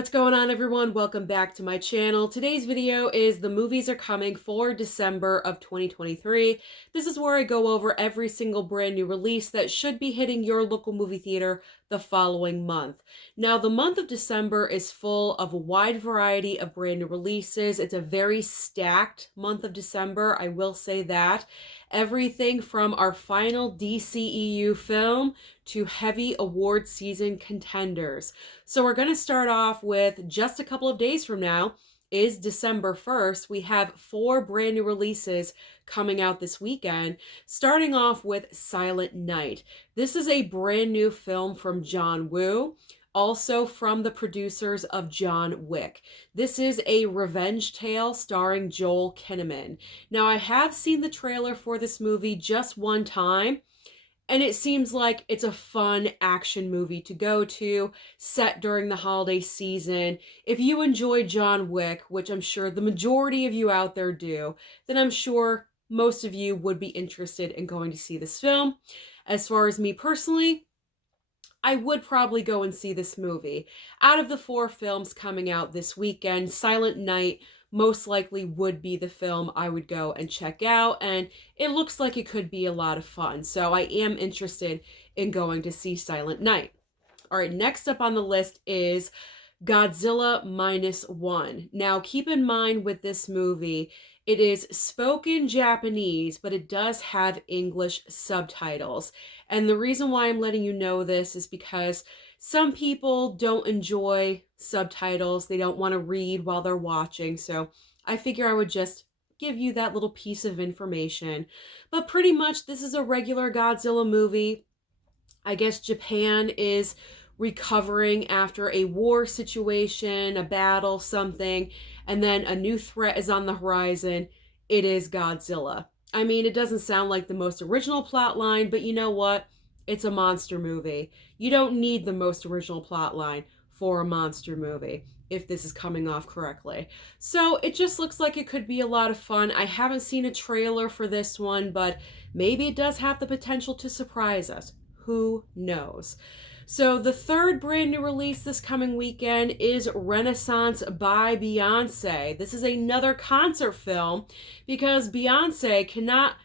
What's going on, everyone? Welcome back to my channel. Today's video is the movies are coming for December of 2023. This is where I go over every single brand new release that should be hitting your local movie theater the following month. Now, the month of December is full of a wide variety of brand new releases. It's a very stacked month of December, I will say that. Everything from our final DCEU film to heavy award season contenders. So we're going to start off with just a couple of days from now is December 1st. We have 4 brand new releases coming out this weekend, starting off with Silent Night. This is a brand new film from John Woo, also from the producers of John Wick. This is a revenge tale starring Joel Kinnaman. Now, I have seen the trailer for this movie just one time, and it seems like it's a fun action movie to go to, set during the holiday season. If you enjoy John Wick, which I'm sure the majority of you out there do, then I'm sure most of you would be interested in going to see this film. As far as me personally, I would probably go and see this movie. Out of the 4 films coming out this weekend, Silent Night most likely would be the film I would go and check out, and it looks like it could be a lot of fun. So I am interested in going to see Silent Night. All right, next up on the list is Godzilla Minus One. Now, keep in mind with this movie, it is spoken Japanese, but it does have English subtitles. And the reason why I'm letting you know this is because some people don't enjoy subtitles. They don't want to read while they're watching. So I figure I would just give you that little piece of information. But pretty much this is a regular Godzilla movie. I guess Japan is recovering after a war situation, a battle, something, and then a new threat is on the horizon. It is Godzilla. I mean, it doesn't sound like the most original plot line, but you know what? It's a monster movie. You don't need the most original plot line for a monster movie if this is coming off correctly. So it just looks like it could be a lot of fun. I haven't seen a trailer for this one, but maybe it does have the potential to surprise us. Who knows? So the third brand new release this coming weekend is Renaissance by Beyonce. This is another concert film because Beyonce cannot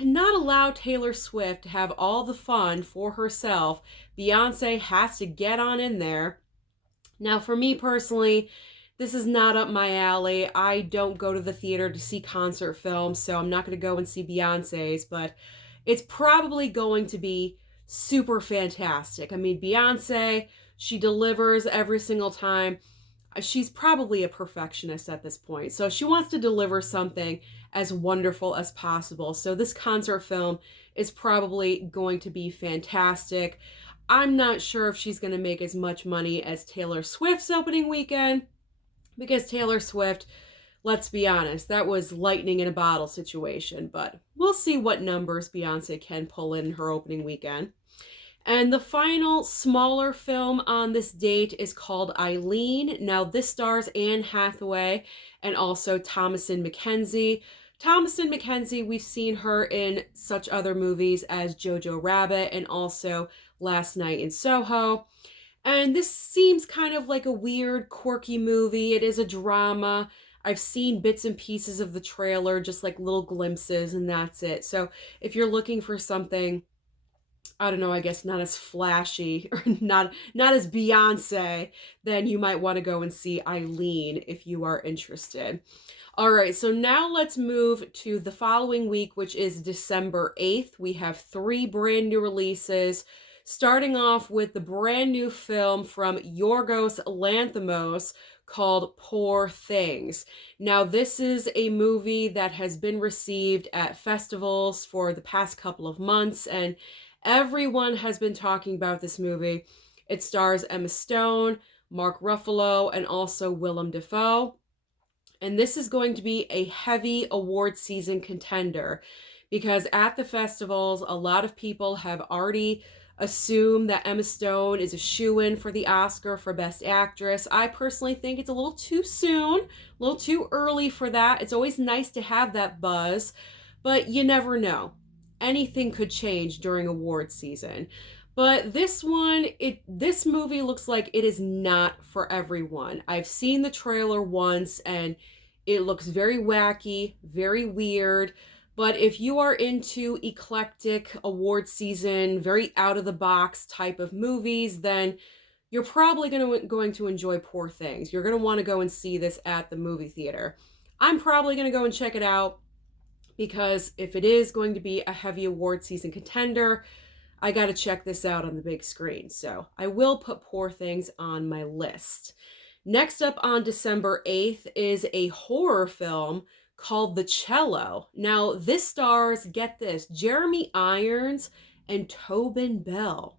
allow Taylor Swift to have all the fun for herself. Beyonce has to get on in there. Now, for me personally, this is not up my alley. I don't go to the theater to see concert films, so I'm not going to go and see Beyonce's, but it's probably going to be super fantastic. I mean, Beyonce, she delivers every single time. She's probably a perfectionist at this point, so she wants to deliver something as wonderful as possible. So this concert film is probably going to be fantastic. I'm not sure if she's going to make as much money as Taylor Swift's opening weekend, because Taylor Swift, let's be honest, that was lightning in a bottle situation, but we'll see what numbers Beyonce can pull in her opening weekend. And the final smaller film on this date is called Eileen. Now, this stars Anne Hathaway and also Thomasin McKenzie. Thomasin McKenzie, we've seen her in such other movies as Jojo Rabbit and also Last Night in Soho. And this seems kind of like a weird, quirky movie. It is a drama. I've seen bits and pieces of the trailer, just like little glimpses, and that's it. So if you're looking for something, I don't know, I guess not as flashy or not as Beyonce, then you might want to go and see Eileen if you are interested. All right, so now let's move to the following week, which is December 8th. We have 3 brand new releases, starting off with the brand new film from Yorgos Lanthimos called Poor Things. Now, this is a movie that has been received at festivals for the past couple of months, and everyone has been talking about this movie. It stars Emma Stone, Mark Ruffalo, and also Willem Dafoe. And this is going to be a heavy award season contender because at the festivals, a lot of people have already assumed that Emma Stone is a shoo-in for the Oscar for Best Actress. I personally think it's a little too soon, a little too early for that. It's always nice to have that buzz, but you never know. Anything could change during award season. But this movie looks like it is not for everyone. I've seen the trailer once and it looks very wacky, very weird. But if you are into eclectic award season, very out of the box type of movies, then you're probably going to enjoy Poor Things. You're going to want to go and see this at the movie theater. I'm probably going to go and check it out because if it is going to be a heavy award season contender, I got to check this out on the big screen. So I will put Poor Things on my list. Next up on December 8th is a horror film called The Cello. Now, this stars, get this, Jeremy Irons and Tobin Bell.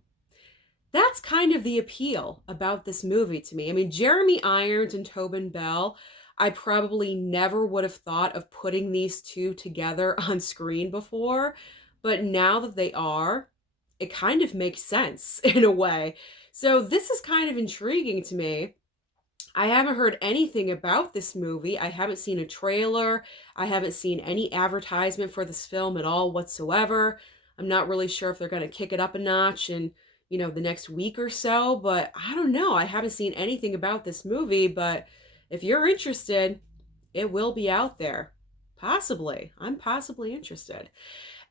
That's kind of the appeal about this movie to me. I mean, Jeremy Irons and Tobin Bell, I probably never would have thought of putting these two together on screen before, but now that they are, it kind of makes sense in a way. So this is kind of intriguing to me. I haven't heard anything about this movie. I haven't seen a trailer. I haven't seen any advertisement for this film at all whatsoever. I'm not really sure if they're going to kick it up a notch in, the next week or so, but I don't know. I haven't seen anything about this movie, but if you're interested, it will be out there. Possibly. I'm possibly interested.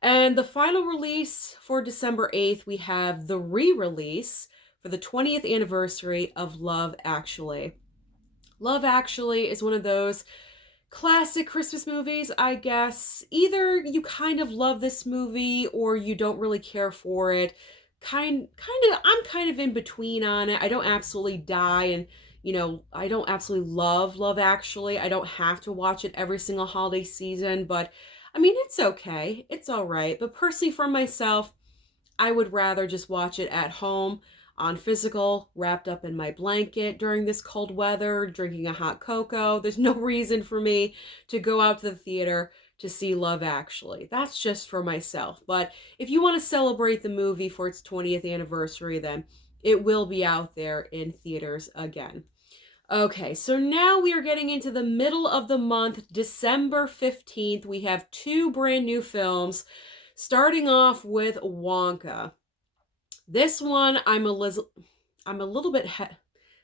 And the final release for December 8th, we have the re-release for the 20th anniversary of Love Actually. Love Actually is one of those classic Christmas movies, I guess. Either you kind of love this movie or you don't really care for it. I'm kind of in between on it. I don't absolutely die and I don't absolutely love Actually. I don't have to watch it every single holiday season, but I mean, it's okay. It's all right. But personally, for myself, I would rather just watch it at home on physical, wrapped up in my blanket during this cold weather, drinking a hot cocoa. There's no reason for me to go out to the theater to see Love Actually. That's just for myself. But if you want to celebrate the movie for its 20th anniversary, then it will be out there in theaters again. Okay, so now we are getting into the middle of the month, December 15th. We have two brand new films, starting off with Wonka. This one, I'm a little bit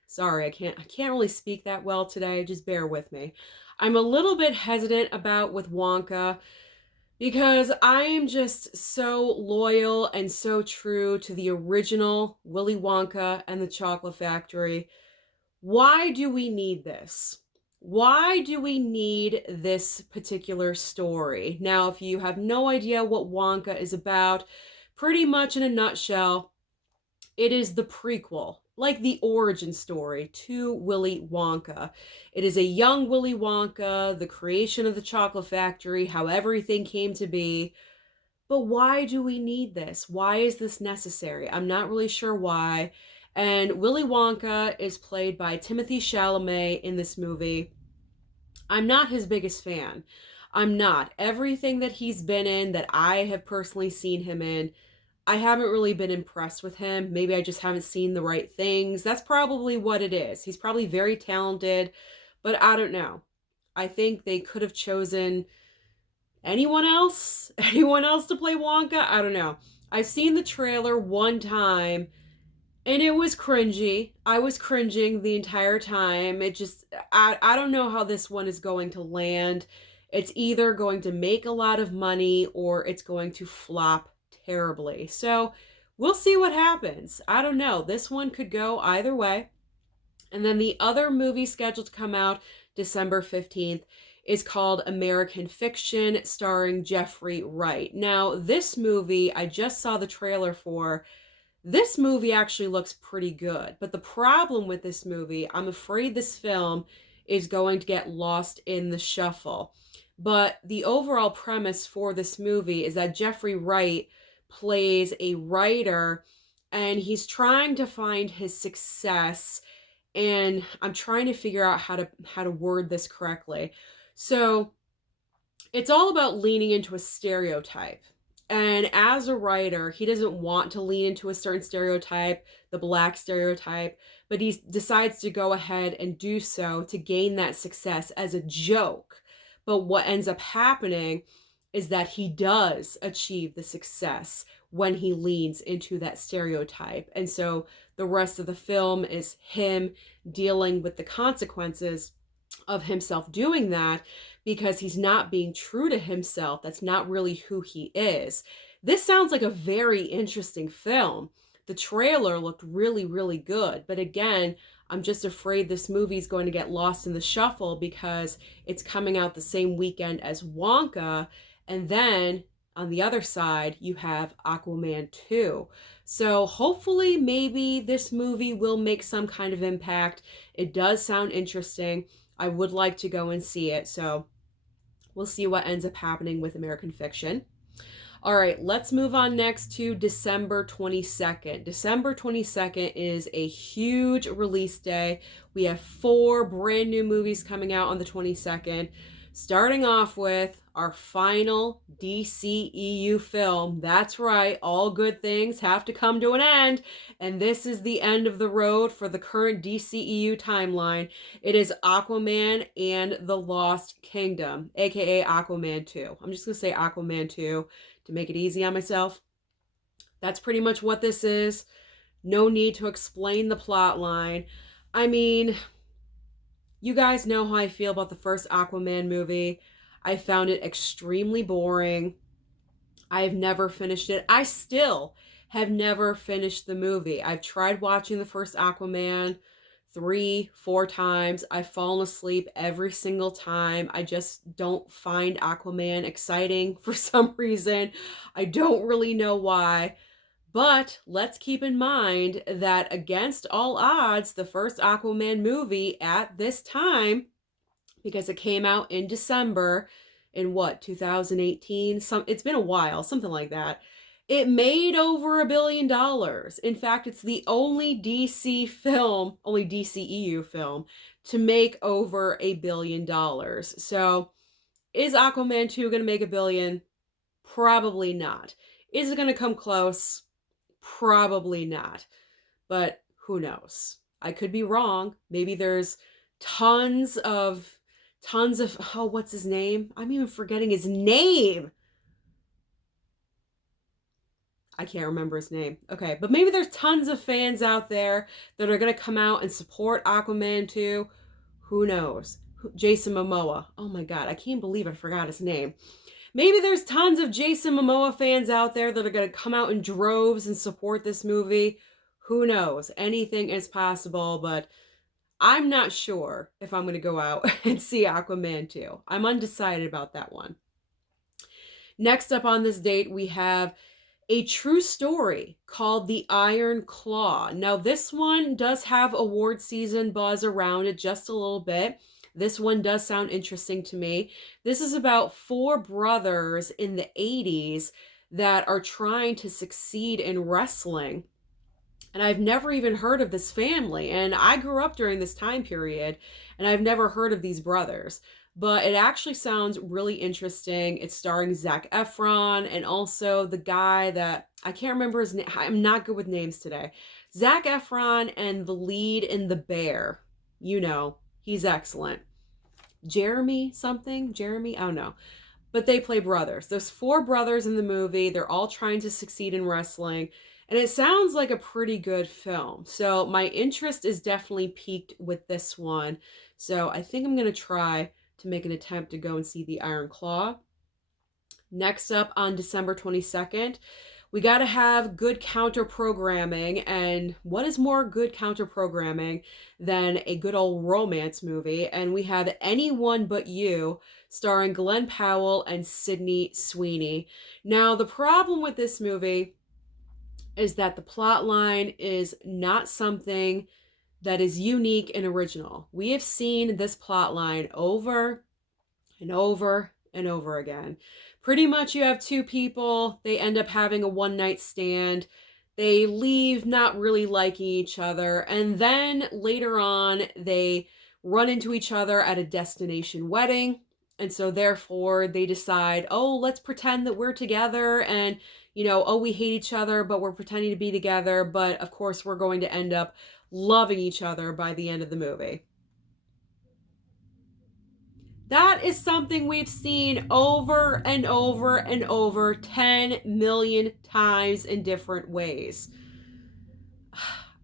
sorry, I can't really speak that well today. Just bear with me. I'm a little bit hesitant about with Wonka because I am just so loyal and so true to the original Willy Wonka and the Chocolate Factory. Why do we need this? Why do we need this particular story? Now, if you have no idea what Wonka is about, pretty much in a nutshell, it is the prequel, like the origin story to Willy Wonka. It is a young Willy Wonka, the creation of the Chocolate Factory, how everything came to be. But why do we need this? Why is this necessary? I'm not really sure why. And Willy Wonka is played by Timothée Chalamet in this movie. I'm not his biggest fan. I'm not. Everything that he's been in, that I have personally seen him in, I haven't really been impressed with him. Maybe I just haven't seen the right things. That's probably what it is. He's probably very talented, but I don't know. I think they could have chosen anyone else to play Wonka. I don't know. I've seen the trailer one time and it was cringy. I was cringing the entire time. I don't know how this one is going to land. It's either going to make a lot of money or it's going to flop terribly. So we'll see what happens. I don't know. This one could go either way. And then the other movie scheduled to come out December 15th is called American Fiction, starring Jeffrey Wright. Now, this movie, I just saw the trailer for. This movie actually looks pretty good. But the problem with this movie, I'm afraid this film is going to get lost in the shuffle. But the overall premise for this movie is that Jeffrey Wright plays a writer and he's trying to find his success, and I'm trying to figure out how to word this correctly. So it's all about leaning into a stereotype. And as a writer, he doesn't want to lean into a certain stereotype, the black stereotype, but he decides to go ahead and do so to gain that success as a joke. But what ends up happening is that he does achieve the success when he leans into that stereotype. And so the rest of the film is him dealing with the consequences of himself doing that, because he's not being true to himself. That's not really who he is. This sounds like a very interesting film. The trailer looked really, really good. But again, I'm just afraid this movie is going to get lost in the shuffle because it's coming out the same weekend as Wonka. And then on the other side, you have Aquaman 2. So hopefully, maybe this movie will make some kind of impact. It does sound interesting. I would like to go and see it. So we'll see what ends up happening with American Fiction. All right, let's move on next to December 22nd. December 22nd is a huge release day. We have 4 brand new movies coming out on the 22nd. Starting off with our final DCEU film. That's right, all good things have to come to an end. And this is the end of the road for the current DCEU timeline. It is Aquaman and the Lost Kingdom, aka Aquaman 2. I'm just going to say Aquaman 2 to make it easy on myself. That's pretty much what this is. No need to explain the plot line. I mean, you guys know how I feel about the first Aquaman movie. I found it extremely boring. I've never finished it. I still have never finished the movie. I've tried watching the first Aquaman 3, 4 times. I've fallen asleep every single time. I just don't find Aquaman exciting for some reason. I don't really know why. But let's keep in mind that against all odds, the first Aquaman movie at this time, because it came out in December in 2018? It's been a while, something like that. It made over $1 billion. In fact, it's the only DCEU film to make over $1 billion. So is Aquaman 2 going to make $1 billion? Probably not. Is it going to come close? Probably not. But who knows? I could be wrong. Maybe there's tons of, oh, what's his name? I'm even forgetting his name. I can't remember his name. Okay, but maybe there's tons of fans out there that are going to come out and support Aquaman 2. Who knows? Jason Momoa. Oh my God, I can't believe I forgot his name. Maybe there's tons of Jason Momoa fans out there that are going to come out in droves and support this movie. Who knows? Anything is possible, but I'm not sure if I'm going to go out and see Aquaman 2. I'm undecided about that one. Next up on this date, we have a true story called The Iron Claw. Now, this one does have award season buzz around it just a little bit. This one does sound interesting to me. This is about 4 brothers in the 80s that are trying to succeed in wrestling. And I've never even heard of this family. And I grew up during this time period, and I've never heard of these brothers. But it actually sounds really interesting. It's starring Zac Efron and also the guy that, I can't remember his name. I'm not good with names today. Zac Efron and the lead in The Bear. You know, he's excellent. Jeremy something? Jeremy? I don't know. But they play brothers. There's 4 brothers in the movie. They're all trying to succeed in wrestling. And it sounds like a pretty good film. So my interest is definitely piqued with this one. So I think I'm going to try to make an attempt to go and see The Iron Claw. Next up on December 22nd, we got to have good counter programming. And what is more good counter programming than a good old romance movie? And we have Anyone But You, starring Glenn Powell and Sydney Sweeney. Now, the problem with this movie is that the plot line is not something that is unique and original. We have seen this plot line over and over and over again. Pretty much you have 2 people, they end up having a one-night stand, they leave not really liking each other, and then later on they run into each other at a destination wedding, and so therefore they decide, oh, let's pretend that we're together, and oh, we hate each other, but we're pretending to be together, but of course we're going to end up loving each other by the end of the movie. That is something we've seen over and over and over 10 million times in different ways.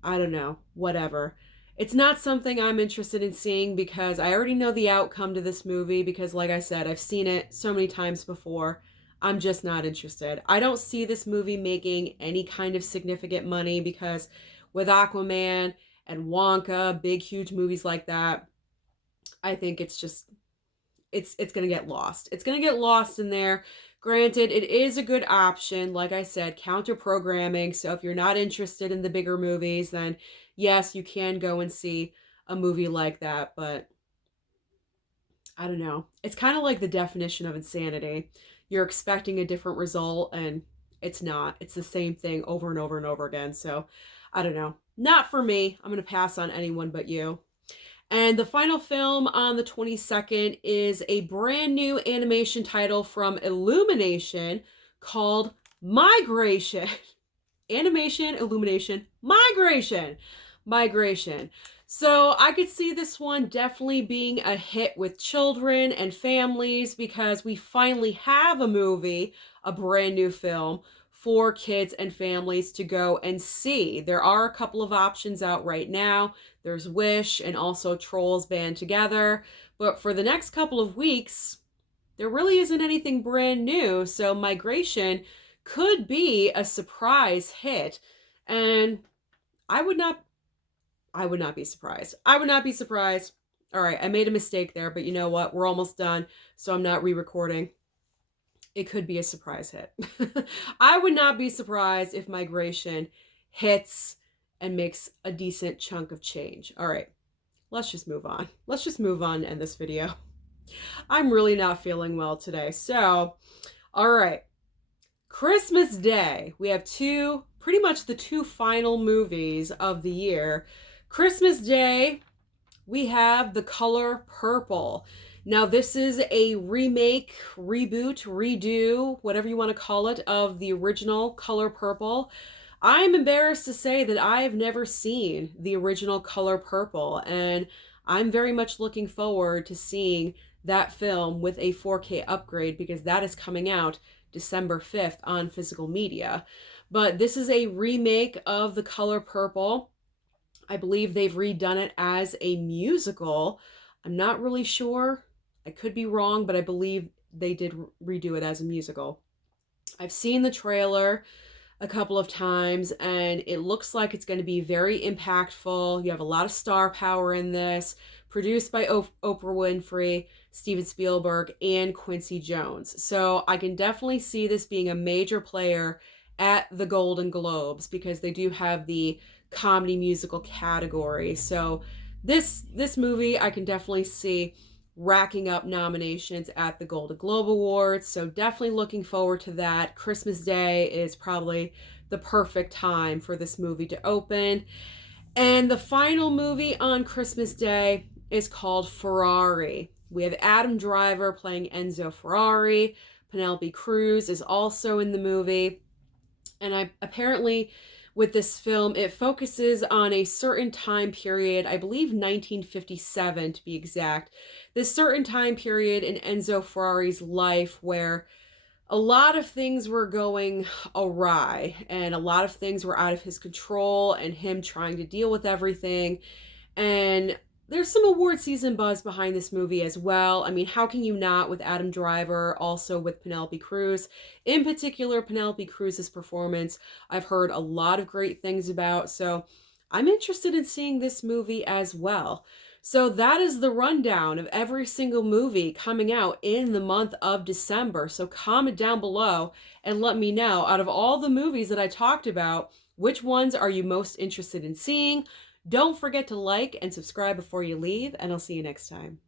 I don't know, whatever. It's not something I'm interested in seeing because I already know the outcome to this movie because, like I said, I've seen it so many times before. I'm just not interested. I don't see this movie making any kind of significant money because with Aquaman and Wonka, big, huge movies like that, I think it's just it's going to get lost. It's going to get lost in there. Granted, it is a good option, like I said, counter programming. So if you're not interested in the bigger movies, then yes, you can go and see a movie like that, but I don't know. It's kind of like the definition of insanity. You're expecting a different result and it's not. It's the same thing over and over and over again. So I don't know. Not for me. I'm going to pass on Anyone But You. And the final film on the 22nd is a brand new animation title from Illumination called Migration. Animation, Illumination, Migration. Migration. So I could see this one definitely being a hit with children and families because we finally have a movie, a brand new film for kids and families to go and see. There are a couple of options out right now. There's Wish and also Trolls Band Together. But for the next couple of weeks, there really isn't anything brand new. So Migration could be a surprise hit. And I would not be surprised. I would not be surprised. All right, I made a mistake there, but you know what? We're almost done, so I'm not re-recording. It could be a surprise hit. I would not be surprised if Migration hits and makes a decent chunk of change. All right, let's just move on. Let's just move on and end this video. I'm really not feeling well today. So, all right. Christmas Day. We have pretty much the two final movies of the year. Christmas Day, we have The Color Purple. Now, this is a remake, reboot, redo, whatever you want to call it, of the original Color Purple. I'm embarrassed to say that I have never seen the original Color Purple, and I'm very much looking forward to seeing that film with a 4K upgrade because that is coming out December 5th on physical media. But this is a remake of The Color Purple. I believe they've redone it as a musical. I'm not really sure. I could be wrong, but I believe they did redo it as a musical. I've seen the trailer a couple of times, and it looks like it's going to be very impactful. You have a lot of star power in this. Produced by Oprah Winfrey, Steven Spielberg, and Quincy Jones. So I can definitely see this being a major player at the Golden Globes because they do have the comedy musical category. So this movie I can definitely see racking up nominations at the Golden Globe Awards. So definitely looking forward to that. Christmas Day is probably the perfect time for this movie to open. And the final movie on Christmas Day is called Ferrari. We have Adam Driver playing Enzo Ferrari. Penelope Cruz is also in the movie. And apparently with this film, it focuses on a certain time period, I believe 1957 to be exact. This certain time period in Enzo Ferrari's life where a lot of things were going awry and a lot of things were out of his control and him trying to deal with everything. And there's some award season buzz behind this movie as well. I mean, how can you not with Adam Driver, also with Penelope Cruz? In particular, Penelope Cruz's performance, I've heard a lot of great things about. So I'm interested in seeing this movie as well. So that is the rundown of every single movie coming out in the month of December. So comment down below and let me know, out of all the movies that I talked about, which ones are you most interested in seeing? Don't forget to like and subscribe before you leave, and I'll see you next time.